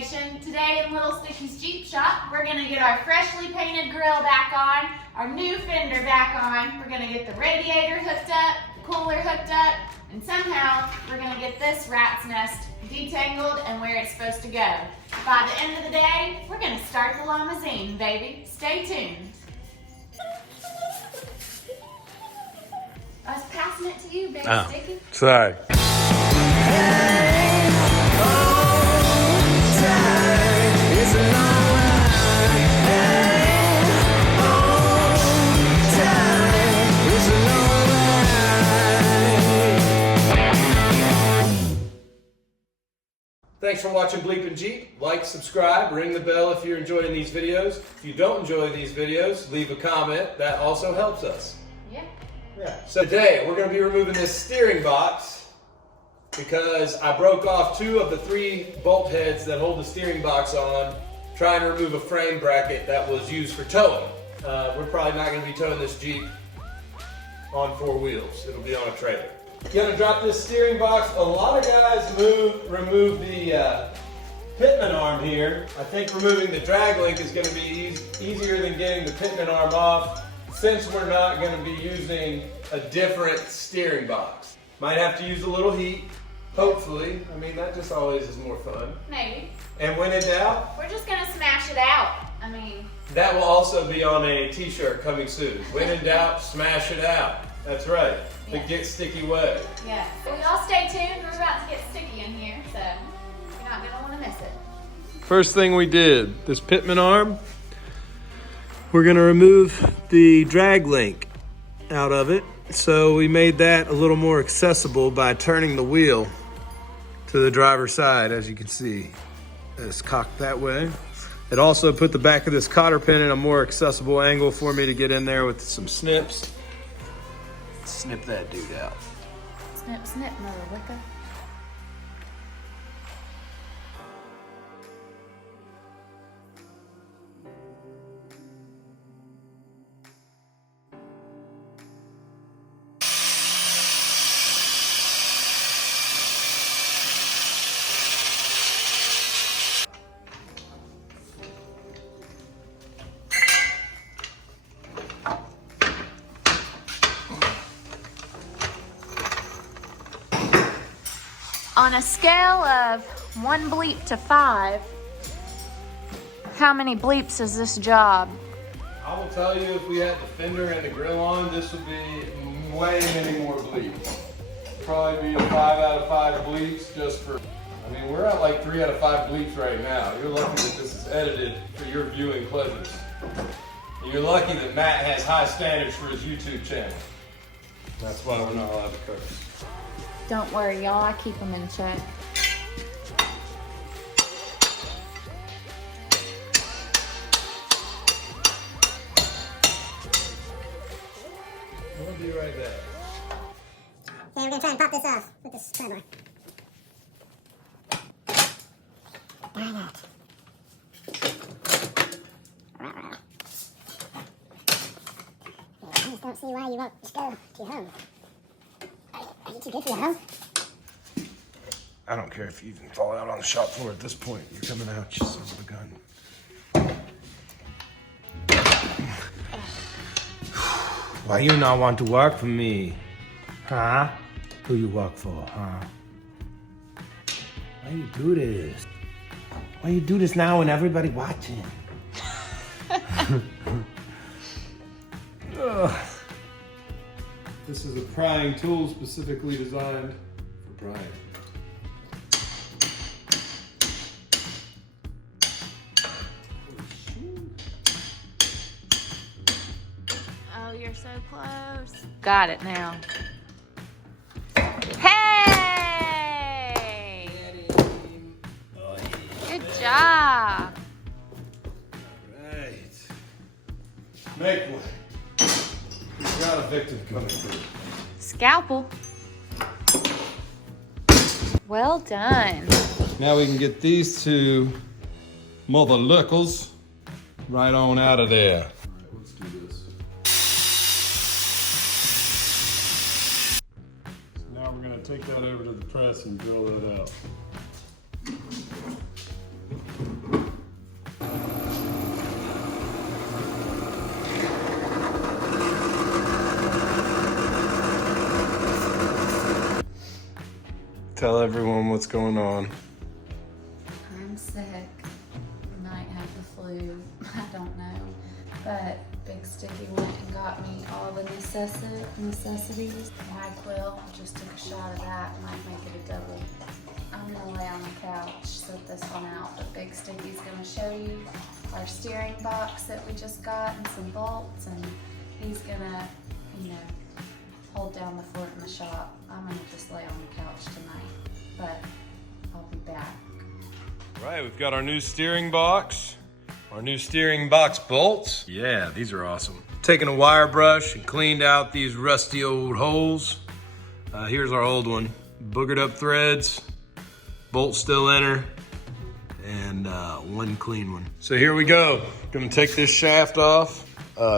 Nation. Today in Little Sticky's Jeep Shop, we're going to get our freshly painted grill back on, our new fender back on, we're going to get the radiator hooked up, the cooler hooked up, and somehow we're going to get this rat's nest detangled and where it's supposed to go. By the end of the day, we're going to start the Llamazeene, baby. Stay tuned. I was passing it to you, Big Sticky. Sorry. Thanks for watching BleepinJeep. Like, subscribe, ring the bell if you're enjoying these videos. If you don't enjoy these videos, leave a comment. That also helps us. Yeah. So today we're going to be removing this steering box because I broke off 2 of the 3 bolt heads that hold the steering box on, trying to remove a frame bracket that was used for towing. We're probably not going to be towing this Jeep on 4 wheels. It'll be on a trailer. Going to drop this steering box. A lot of guys remove the pitman arm here. I think removing the drag link is going to be easier than getting the pitman arm off, since we're not going to be using a different steering box. Might have to use a little heat, hopefully. I mean, that just always is more fun. Maybe. And when in doubt, we're just going to smash it out. I mean, that will also be on a t-shirt coming soon. When in doubt, smash it out. That's right. The Get Sticky way. Yeah. So y'all stay tuned. We're about to get sticky in here, so you're not going to want to miss it. First thing we did, this pitman arm, we're going to remove the drag link out of it. So we made that a little more accessible by turning the wheel to the driver's side, as you can see. It's cocked that way. It also put the back of this cotter pin in a more accessible angle for me to get in there with some snips. Snip that dude out. Snip, snip, mother wicca. On a scale of 1 bleep to 5, how many bleeps is this job? I will tell you, if we had the fender and the grill on, this would be way many more bleeps. Probably be a 5 out of 5 bleeps just for, I mean, we're at like 3 out of 5 bleeps right now. You're lucky that this is edited for your viewing pleasures. And you're lucky that Matt has high standards for his YouTube channel. That's why we're not allowed to curse. Don't worry, y'all. I keep them in check. We'll be right back. Okay, we're gonna try and pop this off with this pry bar. Try that. I just don't see why you won't just go to your home. Are you too good for your home? I don't care if you even fall out on the shop floor at this point. You're coming out, you son of a gun. Why you not want to work for me? Huh? Who you work for, huh? Why you do this? Why you do this now when everybody watching? This is a prying tool specifically designed for prying. Oh, you're so close. Got it now. Hey! Good job. Right. Make way. We've got a victim coming through. Scalpel. Well done. Now we can get these 2 mother lookers right on out of there. All right, let's do this. So now we're going to take that over to the press and drill that out. Tell everyone what's going on. I'm sick. Might have the flu. I don't know. But Big Sticky went and got me all the necessities. NyQuil, just took a shot of that. Might make it a double. I'm gonna lay on the couch, set this one out. But Big Sticky's gonna show you our steering box that we just got and some bolts, and he's gonna, you know, hold down the fort in the shop. I'm gonna just lay on the couch tonight, but I'll be back. All right, we've got our new steering box. Our new steering box bolts. Yeah, these are awesome. Taking a wire brush and cleaned out these rusty old holes. Here's our old one. Boogered up threads, bolt still in her, and one clean one. So here we go. Gonna take this shaft off,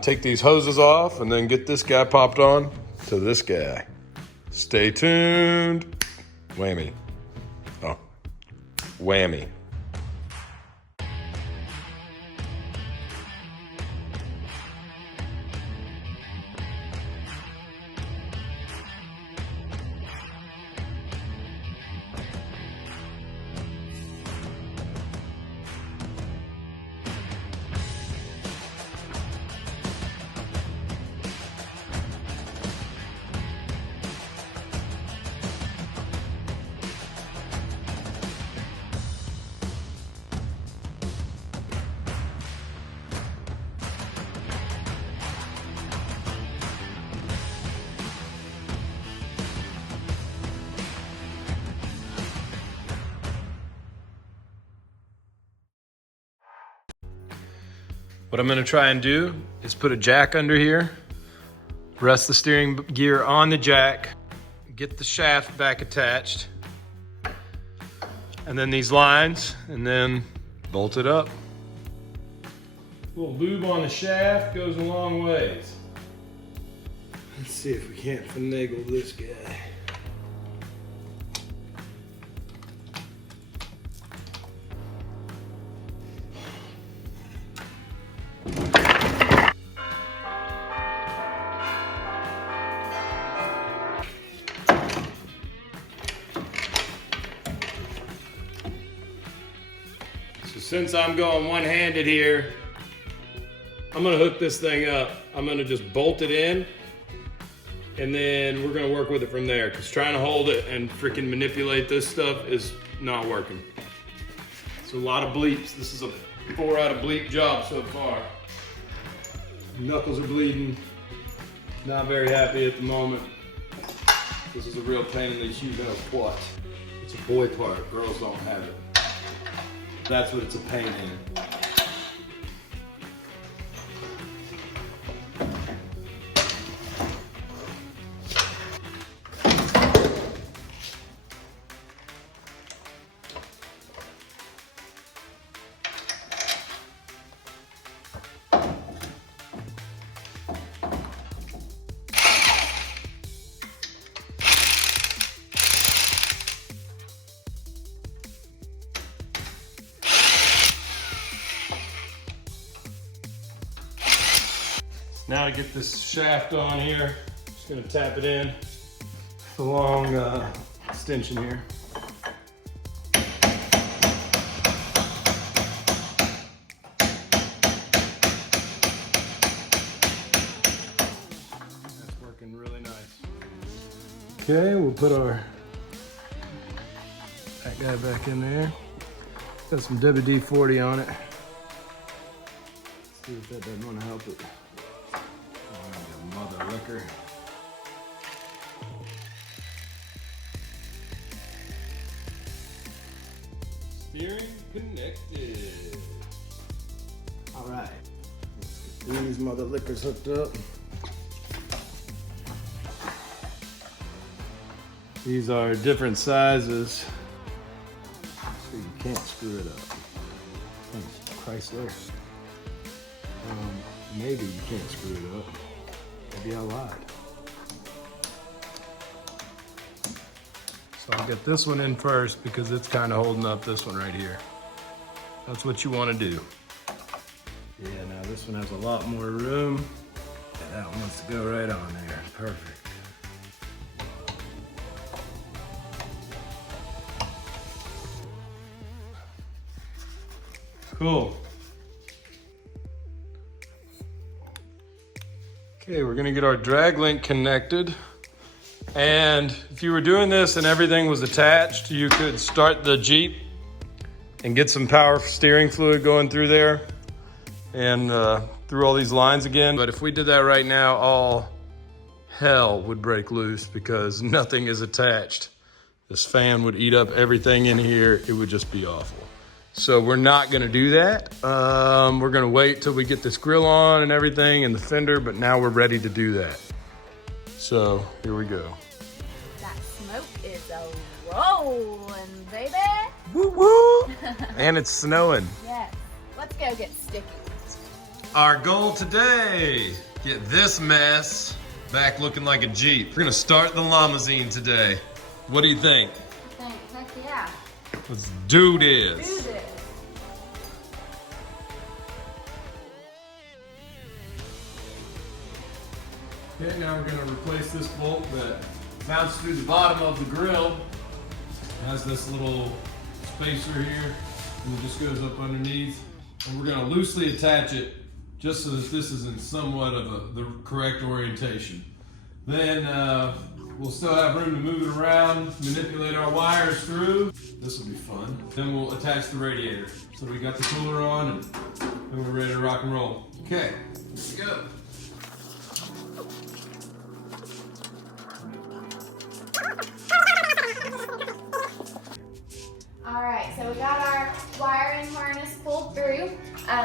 take these hoses off, and then get this guy popped on to this guy. Stay tuned. Whammy. Oh, whammy. What I'm gonna try and do is put a jack under here, rest the steering gear on the jack, get the shaft back attached, and then these lines, and then bolt it up. A little lube on the shaft goes a long ways. Let's see if we can't finagle this guy. Since I'm going one-handed here, I'm gonna hook this thing up. I'm gonna just bolt it in, and then we're gonna work with it from there, because trying to hold it and freaking manipulate this stuff is not working. It's a lot of bleeps. This is a 4 out of bleep job so far. Knuckles are bleeding. Not very happy at the moment. This is a real pain in the huge what? It's a boy part. Girls don't have it. That's what it's a pain in. Now to get this shaft on here, just gonna tap it in. The long extension here. That's working really nice. Okay, we'll put that guy back in there. Got some WD-40 on it. Let's see if that doesn't want to help it. Mother liquor. Steering connected. All right. Let's get these mother liquors hooked up. These are different sizes, so you can't screw it up. Oh, Chrysler. Maybe you can't screw it up. Maybe I lied. So I'll get this one in first because it's kind of holding up this one right here. That's what you want to do. Yeah, now this one has a lot more room. Yeah, that one wants to go right on there. Perfect. Cool. Okay, we're gonna get our drag link connected. And if you were doing this and everything was attached, you could start the Jeep and get some power steering fluid going through there and through all these lines again. But if we did that right now, all hell would break loose because nothing is attached. This fan would eat up everything in here. It would just be awful. So we're not gonna do that. We're gonna wait till we get this grill on and everything and the fender, but now we're ready to do that. So here we go. That smoke is a rolling, baby. Woo woo! And it's snowing. Yes. Let's go get sticky. Our goal today, get this mess back looking like a Jeep. We're gonna start the Llamazeene today. What do you think? Heck yeah. Let's do this. Do this. Okay, now we're gonna replace this bolt that mounts through the bottom of the grill. It has this little spacer here, and it just goes up underneath. And we're gonna loosely attach it just so that this is in somewhat of the correct orientation. Then we'll still have room to move it around, manipulate our wires through. This will be fun. Then we'll attach the radiator. So we got the cooler on, and then we're ready to rock and roll. Okay, let's go. Alright, so we got our wiring harness pulled through.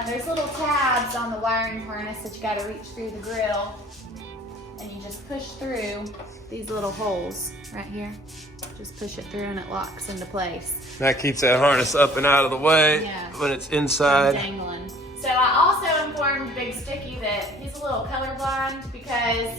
There's little tabs on the wiring harness that you gotta reach through the grill. And you just push through these little holes right here. Just push it through and it locks into place. That keeps that harness up and out of the way when it's inside. Dangling. So I also informed Big Sticky that he's a little colorblind because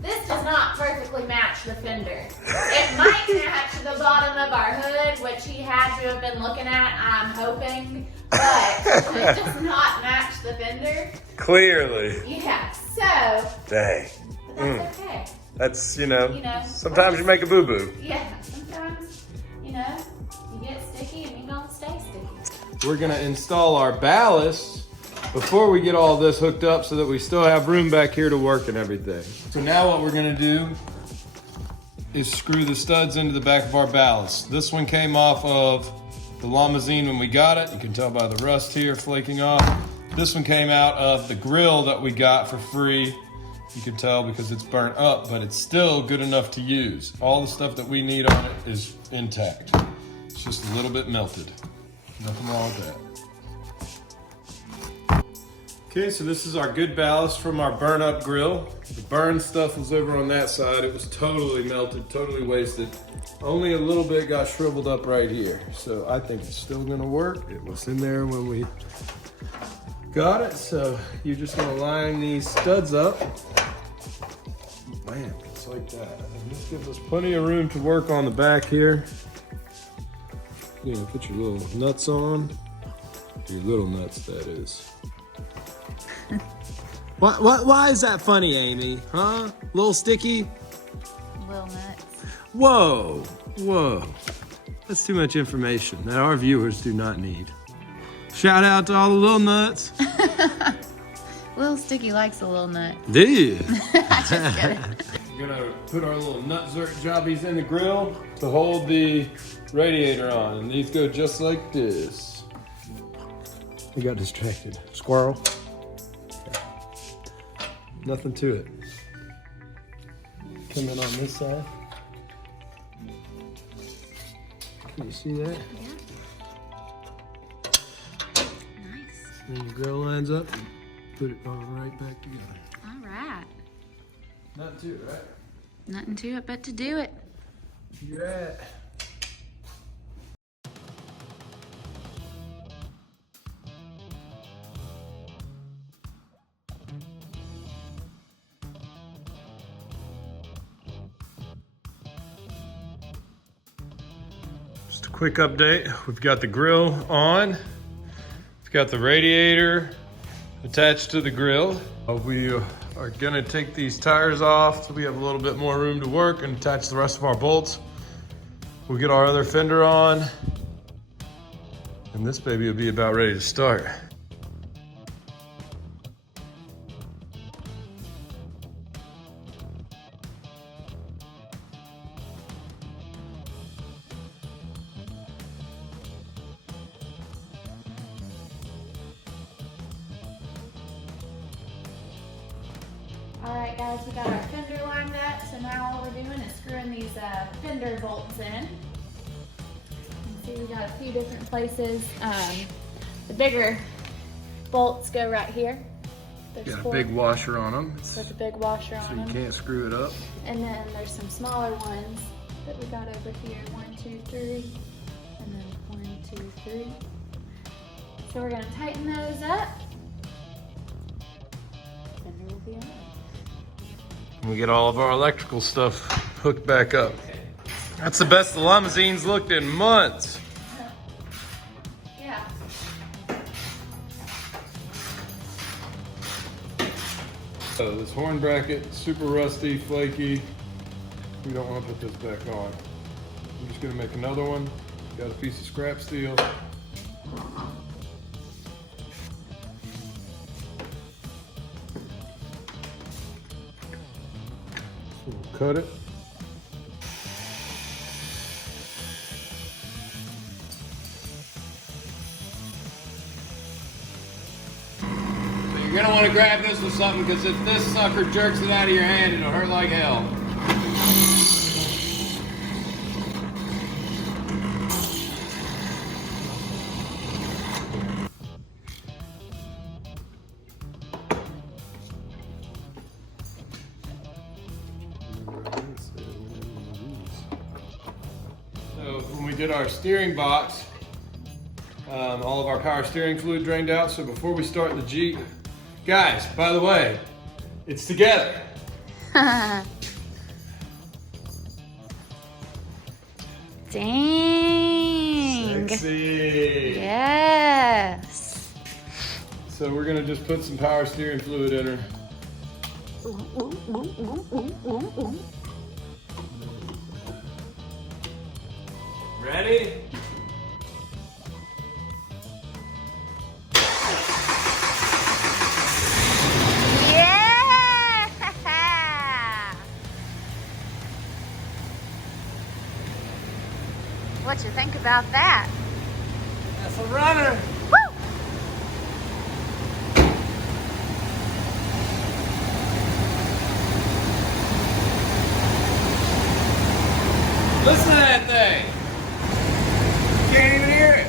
this does not perfectly match the fender. It might match the bottom of our hood, which he had to have been looking at, I'm hoping, but it does not match the fender. Clearly. Yeah, so. Dang. But that's okay. That's, you know sometimes you make a boo-boo. Yeah, sometimes, you get sticky and you don't stay sticky. We're gonna install our ballast before we get all this hooked up so that we still have room back here to work and everything. So now what we're gonna do is screw the studs into the back of our ballast. This one came off of the Llamazeene when we got it. You can tell by the rust here flaking off. This one came out of the grill that we got for free. You can tell because it's burnt up, but it's still good enough to use. All the stuff that we need on it is intact. It's just a little bit melted. Nothing wrong with that. Okay, so this is our good ballast from our burn up grill. The burn stuff was over on that side. It was totally melted, totally wasted. Only a little bit got shriveled up right here. So I think it's still gonna work. It was in there when we got it. So you're just gonna line these studs up. Bam, just like that. And this gives us plenty of room to work on the back here. You're gonna put your little nuts on. Your little nuts, that is. Why is that funny, Amy? Huh? Little sticky? Little nuts. Whoa, whoa. That's too much information that our viewers do not need. Shout out to all the little nuts. Little Sticky likes a little nut. Do you? Just kidding. We're gonna put our little nut zert jobbies in the grill to hold the radiator on. And these go just like this. We got distracted. Squirrel. Okay. Nothing to it. Come in on this side. Can you see that? Yeah. Nice. And the grill lines up. Put it all right back together. All right. Nothing to it, right? Nothing to it but to do it. You're at. Just a quick update. We've got the grill on. We've got the radiator attached to the grill. We are gonna take these tires off so we have a little bit more room to work and attach the rest of our bolts. We'll get our other fender on. And this baby will be about ready to start. Alright guys, we got our fender lined up, so now all we're doing is screwing these fender bolts in. You can see we got a few different places. The bigger bolts go right here. There's Got a 4 big washer on them, with a big washer so on you them. can't screw it up. And then there's some smaller ones that we got over here. 1, 2, 3, and then 1, 2, 3. So we're gonna tighten those up. Fender will be on. We get all of our electrical stuff hooked back up. That's the best the Llamazene's looked in months. Yeah. So this horn bracket, super rusty, flaky. We don't want to put this back on. I'm just gonna make another one. Got a piece of scrap steel. So we'll cut it. You're gonna want to grab this with something, because if this sucker jerks it out of your hand, it'll hurt like hell. So when we did our steering box, all of our power steering fluid drained out. So before we start the Jeep, guys, by the way, it's together. Dang. Sexy. Yes. So we're gonna just put some power steering fluid in her. Ready? What you think about that? That's a runner. Woo! Listen to that thing. You can't even hear it.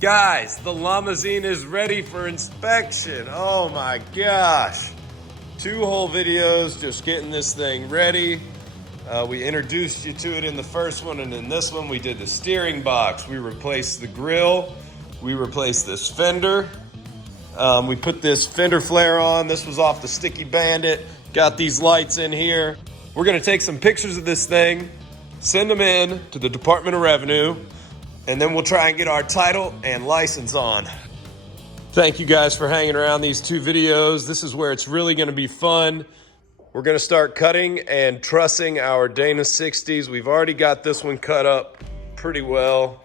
Guys, the Llamazeene is ready for inspection. Oh my gosh. 2 whole videos just getting this thing ready. We introduced you to it in the first one, and in this one we did the steering box. We replaced the grill. We replaced this fender. We put this fender flare on. This was off the Sticky Bandit. Got these lights in here. We're gonna take some pictures of this thing, send them in to the Department of Revenue, and then we'll try and get our title and license on. Thank you guys for hanging around these 2 videos. This is where it's really gonna be fun. We're gonna start cutting and trussing our Dana 60s. We've already got this one cut up pretty well.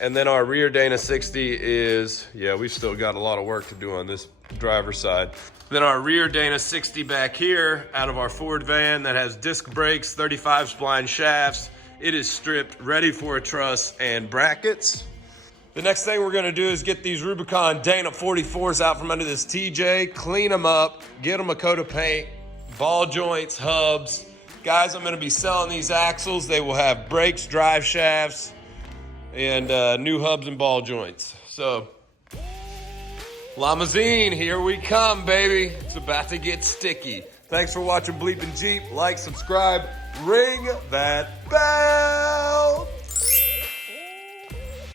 And then our rear Dana 60 is, yeah, we've still got a lot of work to do on this driver's side. Then our rear Dana 60 back here out of our Ford van that has disc brakes, 35 spline shafts. It is stripped, ready for a truss and brackets. The next thing we're gonna do is get these Rubicon Dana 44s out from under this TJ, clean them up, get them a coat of paint, ball joints, hubs. Guys, I'm gonna be selling these axles. They will have brakes, drive shafts, and new hubs and ball joints. So, Llamazeene, here we come, baby. It's about to get sticky. Thanks for watching BleepinJeep. Like, subscribe, ring that bell.